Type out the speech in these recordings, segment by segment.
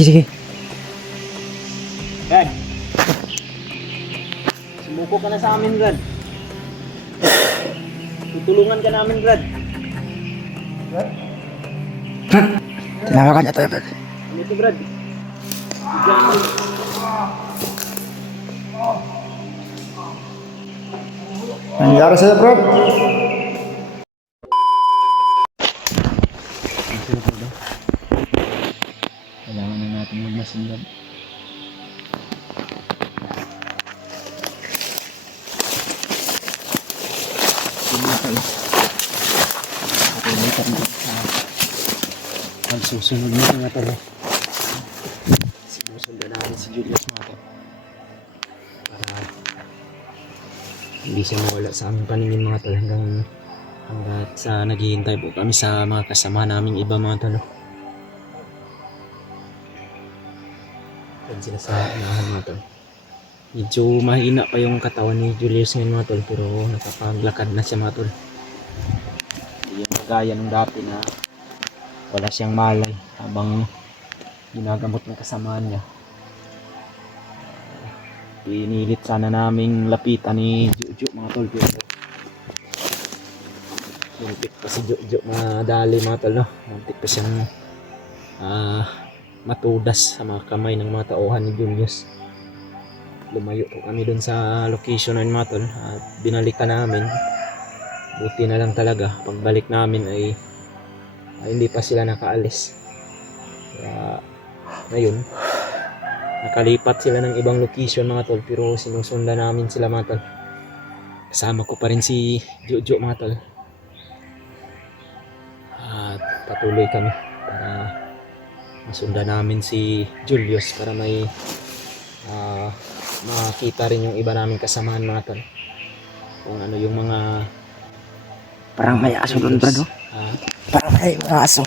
sige, sige. Brad. Sumuko ka na sa amin, Brad. Tutulungan ka namin, Brad. Tinawakan niya tayo, Brad. Ano ito, Brad? Bigyan mo. Nangyari sa'yo, bro? Kailangan na natin magmasindan. Susunod na mga talo. Sinusunod namin si Julius mga talo. Para hindi siya mawala sa aming paningin mga talo hanggat sa naghihintay po kami sa mga kasama naming iba mga talo. Yan sila sa unahan mga talo. Medyo mahina pa yung katawan ni Julius ngayon mga tol, pero nakapaglakad na siya mga tol. Hindi yung magaya nung dati na wala siyang malay habang ginagamot ng kasamaan niya. Pinilit sana naming lapitan ni Jojo mga tol. Muntik pa si Jojo madali mga tol, no? Muntik pa siyang matudas sa mga kamay ng mga tauhan ni Julius. Lumayo po kami dun sa location na mga tol at binalikan namin. Buti na lang talaga pagbalik namin ay hindi pa sila nakaalis. Kaya ngayon nakalipat sila ng ibang location mga tol, pero sinusundan namin sila mga tol. Kasama ko pa rin si Jojo mga tol. At patuloy kami para masundan namin si Julius para may makita rin yung iba naming kasamahan mga tol. Kung ano yung mga Parang may aso doon, Brad, oh. Parang may aso.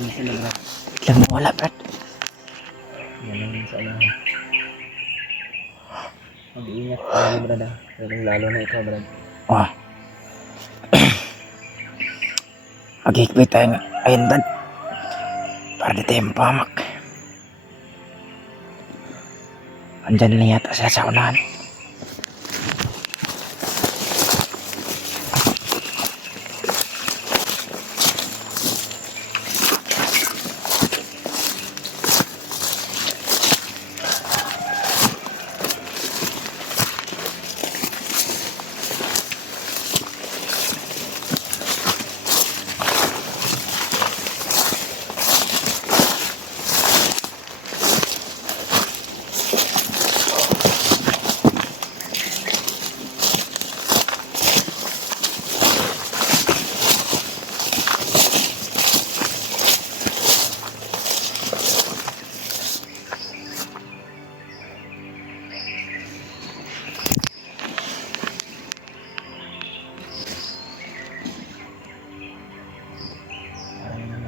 ano sila Brad? Biglang mawala, Brad. Yan ang sa unahan. Mag-iingat tayo Brad ah. Lalo na ikaw Brad. Oh. Mag-hikbit tayo nga. Ayun, Brad. Para di tayo mapahamak. Andyan na yata siya sa unahan.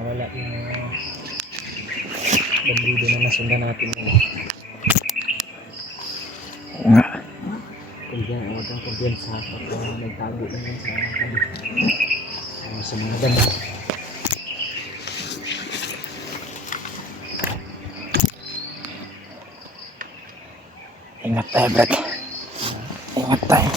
Nawala yung bandido na nasundan natin yun. Oo nga. Huwag kang kumpiyansa kapag nagtago lang yan sa kami. Sa mga dami. Ingat tayo, Brad. Ingat tayo.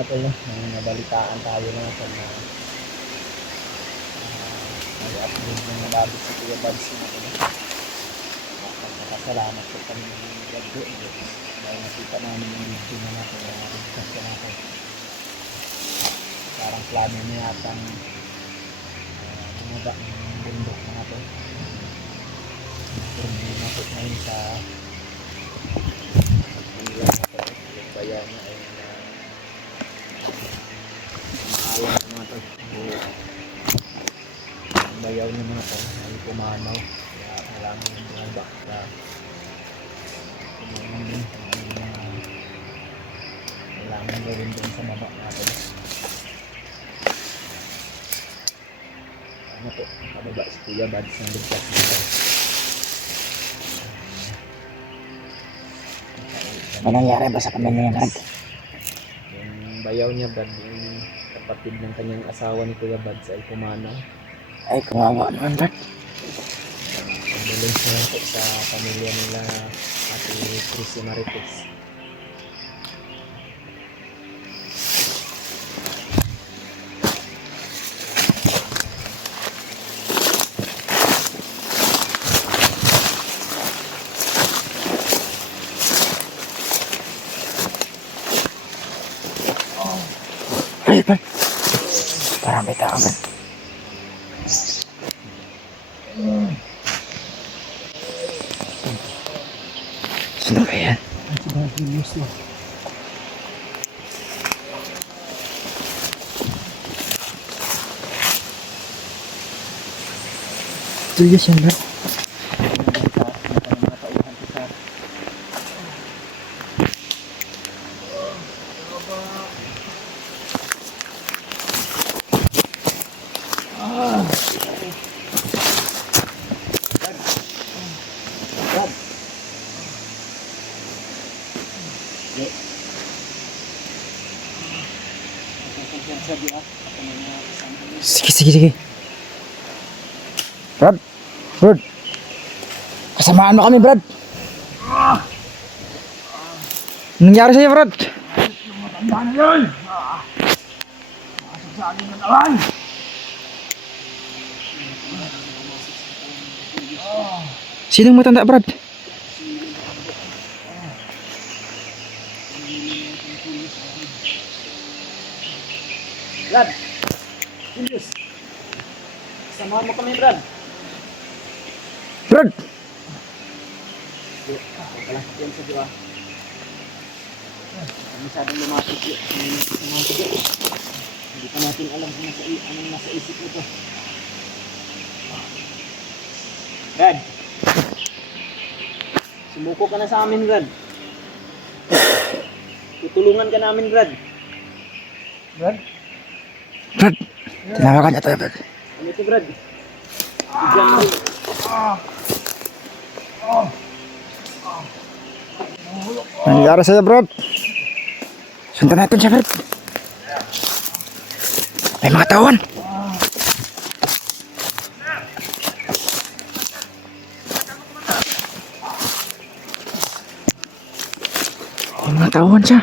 mga tol, no? Nang nabalitaan tayo na sa mga may upload na nababit sa Kuya Bads na tol. Nagpapasalamat po kami ng vlog ko dahil nakita namin yung video na natin na request na natin. Parang plano niya yata bumaba ng bundok mga tol. Problema po ngayon sa kanila na tol. Yung bayan niya ay maalam mga tol. Ang bayaw niya mga tol ay pumanaw. Kaya kailangan yung bumaba sa kailangan din kung ano yung mga kailangan gawin din sa baba mga tol. Ano po, kababa si Kuya Bads ng ligtas nito. May nangyari ba sa pamilya niya, Brad? Yung bayaw niya, Brad, yung kapatid ng kanyang asawa ni Kuya Bads ay pumanaw. Ay, kawawa naman, Brad. Ambulance na lang po sa pamilya nila Ate Chrissy Marites. Ay, Brad. Parang may tao, Brad. Sino ba yan? Julius yan, Brad. Sige. Brad. Kasamaan mo kami, Brad. Anong nangyari sa'yo, Brad? Sinong matanda, Brad? Brad! Julius! Samahan mo kami, Brad! Brad! Yan sa diwa. Masyadong lumapit yun. Hindi pa natin alam kung anong nasa isip nito. Brad! Sumuko ka na sa amin, Brad. Tutulungan ka namin, Brad. Brad? Brad! Tinawagan niya tayo, Brad. Ano ito, Brad? Diyan mo. Anong nangyari sa'yo, Brad? Sundan natin siya, Brad. May mga tawan. May mga tawan siya.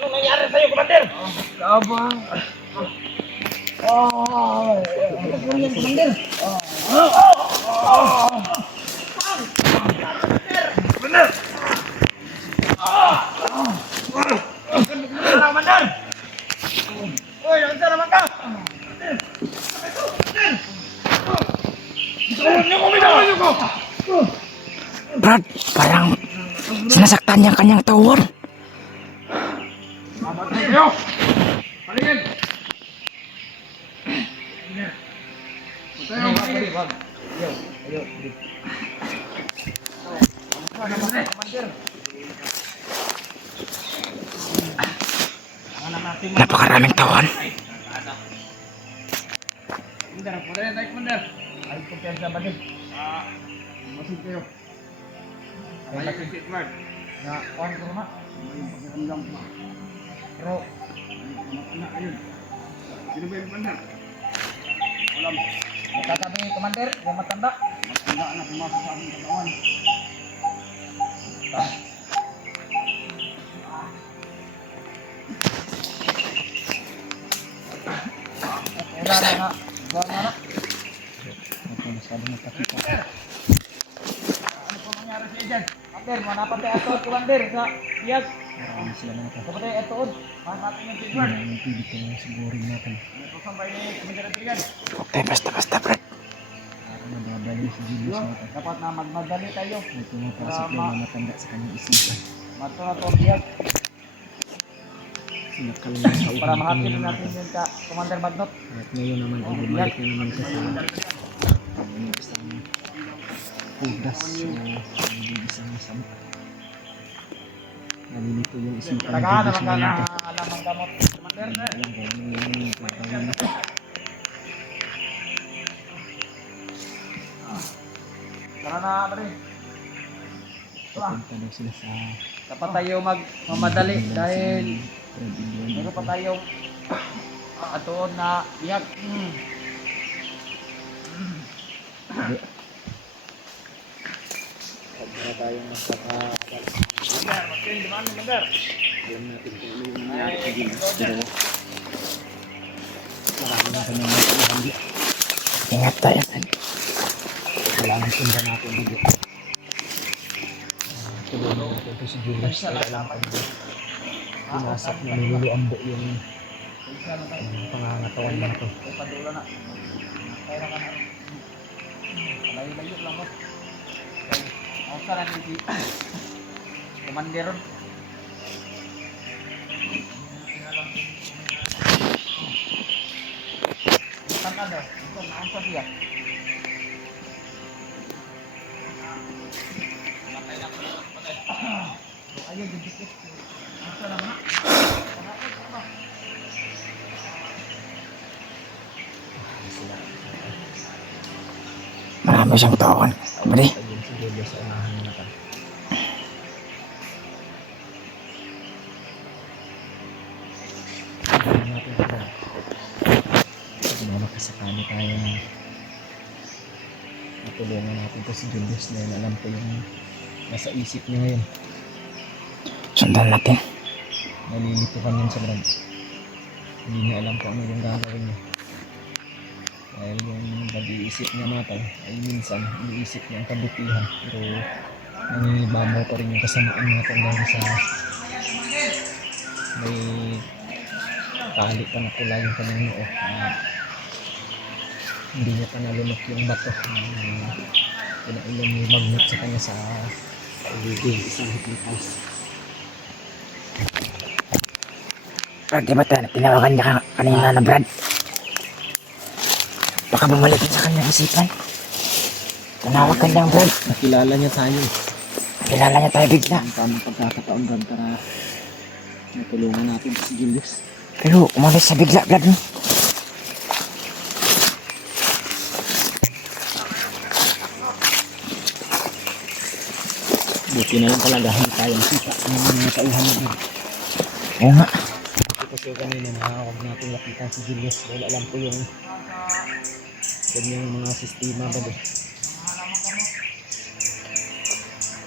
Ano nangyari sa'yo, Commander? Abang. Brad, parang sinasaktan niya ang kanyang tawon. wag. Ayaw, ayaw. Ano naman, Commander? Napakaraming tawon. Commander, pwede na tayo, Commander. Ay, kumpiyansa ba din? Masin kayo. Ay, masin, Edward. Na, kuhan ko na. Pakiramdam ko. Pero, na, ayun. Sino ba yung Commander? Walang. Nagkatabi, Commander, yung matanda. Matanda na pumasok sa aming katawan. Wala na nga. Wala na. Masyado nakakita. Ano po nangyari siya dyan? Commander, manapatay ato, Commander, sa iyag. Marami sila mga tao. Kapatay ato, mahal natin yung Edward. Ang pilit ko lang siguro natin. May pasambay ni Commander Adrian. Okay, basta Brad. Para nababali si Julius Yo, natin. dapat na magmadali tayo. May pumapasok na mga matanda sa kanyang isipan. Mato na to ang iyag. Sinakal na sa Para upang mahatid kanya natin natin. yun ka, Commander Magnot. At ngayon naman ay bumalik na naman siya sa isang pudas o isang masama. Nalilito yung isipan ng Talaga Julius naman ka natin. na alamang gamot, Commander. Alam ko, ano yung gagawin natin. Tara na, Mari. Papunta daw sila sa Dapat tayo magmamadali dahil meron pa tayong atoon na iyag. Huwag na tayong magkakabal. Alam natin kung ano yung nangyari sa Julius. Pero marami na kanyang matulungan. Ingat tayo, man. Kailangan sundan natin dito. Tulungan natin ito si Julius. Kaya alam ko dito. Pinasak na niluluambo yung pangangatawan na ito. Padula na. Kaya ka na. Layo-layo lang mo. Ang sara ni si Commander ron. Saan ka daw? Ito, naon sa siya. Ayun, dikit. Ang sara na. Marami siyang tawon. Mali. Ayun si Julius sa unahan na natin. Tignan natin ito. Pag makasakali tayo na matulungan natin ito si Julius dahil alam ko yung nasa isip niya ngayon. Sundan natin. Nalilito ka niyan sa brand. Hindi niya alam kung ano yung gagawin niya. Dahil yung pag-iisip niya natin ay minsan iniisip niya ang kabutihan. Pero nangingibabaw pa rin yung kasamaan natin dahil sa may tali pa na kulay yung kanyang noo. Hindi niya pa nalunok yung bato na pinailan ni Magnet sa kanya sa paligid isang hypnotize. Brad, di ba tinawagan niya kanina na Brad? Baka bumalik sa kanyang isipan. Tinawag ka lang, Brad. Nakilala niya tayo. Kilala niya tayo bigla. Ang tamang pagkakataon Brad para matulungan natin si Julius. Pero umalis sa bigla, Brad. No? Buti na lang talaga hindi tayo nakita ng mga tauhan natin. Oo nga. Kasi kanina nakakawag natin lapitan si Julius dahil alam ko yung ganyang mga sistema ba doon.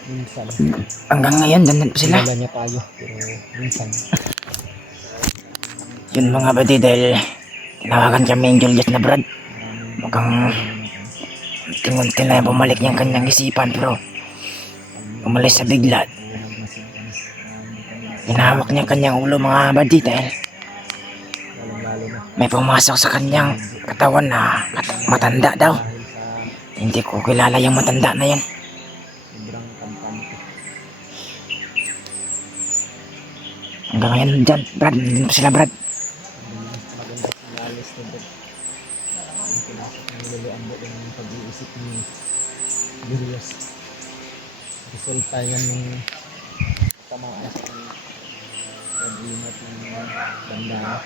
Minsan, Hanggang ngayon, dandan pa sila. kilala niya tayo pero minsan Yun mga badi dahil tinawagan kami yung Julius na Brad. Mukhang tingunti na yung bumalik niyang kanyang isipan pero umalis sa bigla. Hinawak niya kanyang ulo mga badi dahil lalong-lalo na may pumasok sa kanyang katawan na matanda daw. dahil sa Hindi ko kilala yung matanda na yan. sobrang kampante. Hanggang ngayon dyan, Brad. Nandun pa sila, Brad. Maganda sa lalis na doon. Yung pinasok ng luluambo yung pag-iisip pag-iisip ni Julius. Resulta yan yung tamaan sa pag-ingat ng bandana.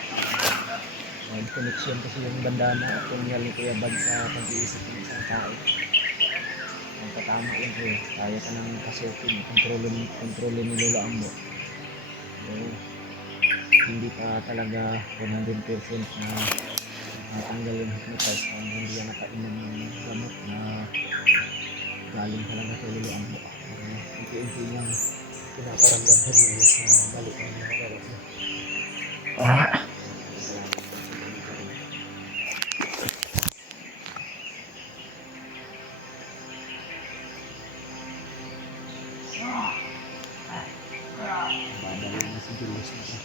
Connection kasi yung bandana at tunyal ni Kuya Bad sa pag-iisip ng isang tao. Ang katama yun ko eh. Kaya ka ng kasotin, kontrolin ni Lolo Ambo. So, hindi pa talaga 100% na matanggal yung hypnotize kung hindi yan nakainom ng gamot na galing talaga kay Lolo Ambo. Unti-unti yung pinaparamdam sa Julius na balik ang mga gamot niya. Badali na si Julius na siya.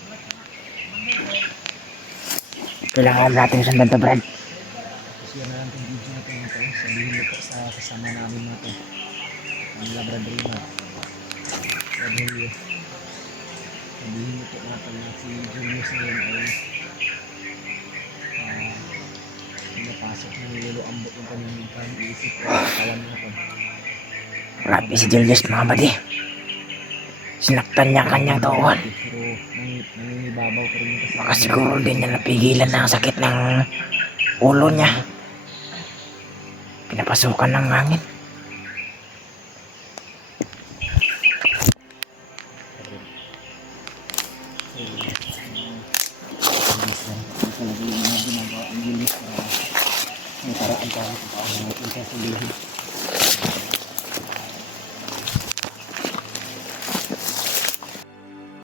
Kailangan natin sundan to, Brad. Tapos yan na lang itong video natin ito. Sabihin niyo po sa kasama namin na ito. Ang Labradorima. Sabihin niyo po natin na si Julius ngayon ay pinapasok na ni Lolo Ambo yung kanyang pag-iisip ko sa katawan niya ito. Grabe si Julius, mga buddy. Sinaktan niya ang kanyang tauhan. Pero nangingibabaw ko rin yung kasama. Baka siguro din niya napigilan ng sakit ng ulo niya. Pinapasukan ng hangin. Talaga yung mga ginagawa ang Julius para may paraan para sa tao natin sa sulihin.